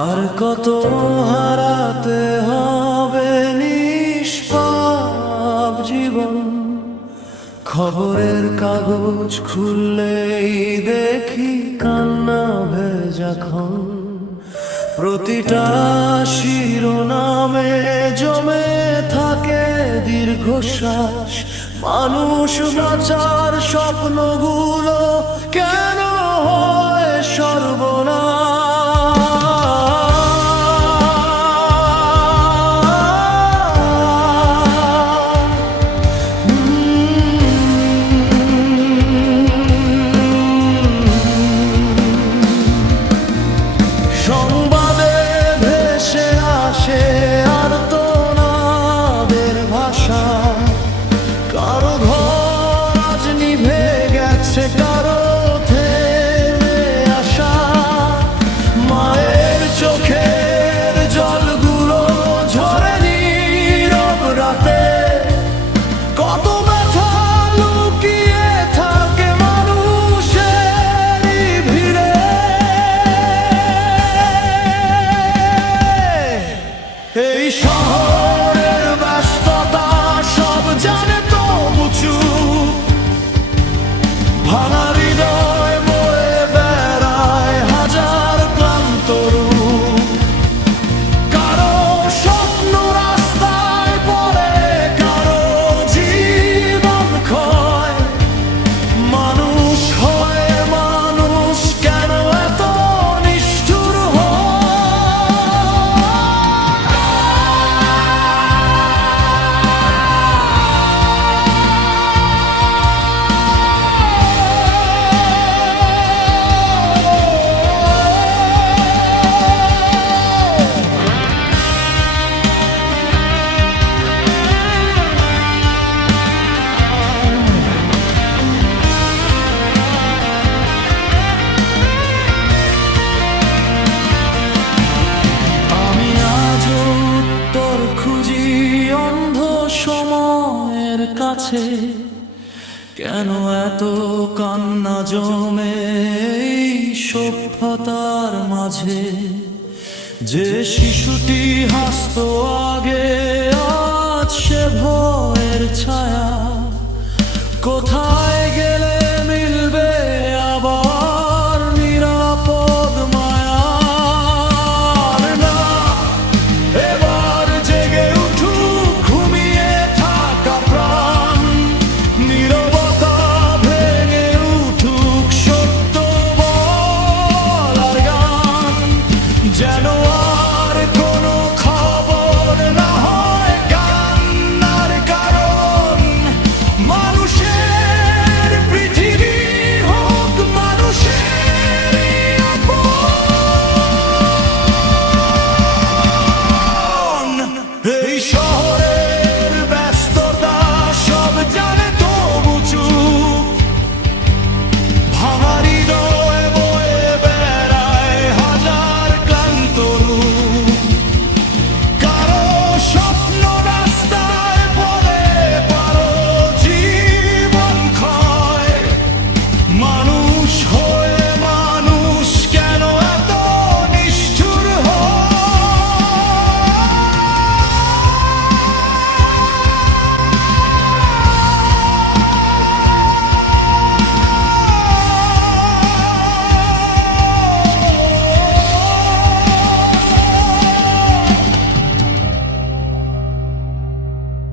আর কত হারাতে হবে নিষ্পাপ জীবন। খবরের কাগজ খুললেই দেখি কান্না ভেজাখন। প্রতিটা শিরোনামে জমে থাকে দীর্ঘশ্বাস। মানুষ বাঁচার স্বপ্নগুলো কেন হয় সর্বনাশ? সংবাদে ভেসে আসে আর্তনাদের ভাষা। কারো ঘর আজ নিভে গেছে, কারো থেমে আসা। মায়ের চোখের জলগুলো ঝরে নীরব রাতে। কত ব্যথা লুকিয়ে থাকে মানুষের ভিড়ে। এই শহরের ব্যস্ততা সব জানে তবু চুপ। ভাঙা হৃদয় বয়ে বেড়ায় হাজার ক্লান্ত রূপ। কারো স্বপ্ন রাস্তায় পড়ে, কারো জীবন ক্ষয়। মানুষ হয় মানুষ কেন এত নিষ্ঠুর হয়? আমি আজও উত্তর খুঁজি অন্ধ সময়ের কাছে। কেন এত কান্না জমে এই সভ্যতার মাঝে? যে শিশুটি হাসতো আগে আজ সে ভয়ের ছায়া। কোথায় গেলে মিলবে আবার নিরাপদ মায়া? না, এবার জেগে উঠুক ঘুমিয়ে থাকা প্রাণ। নীরবতা ভেঙে উঠুক সত্য বলার গান। যেন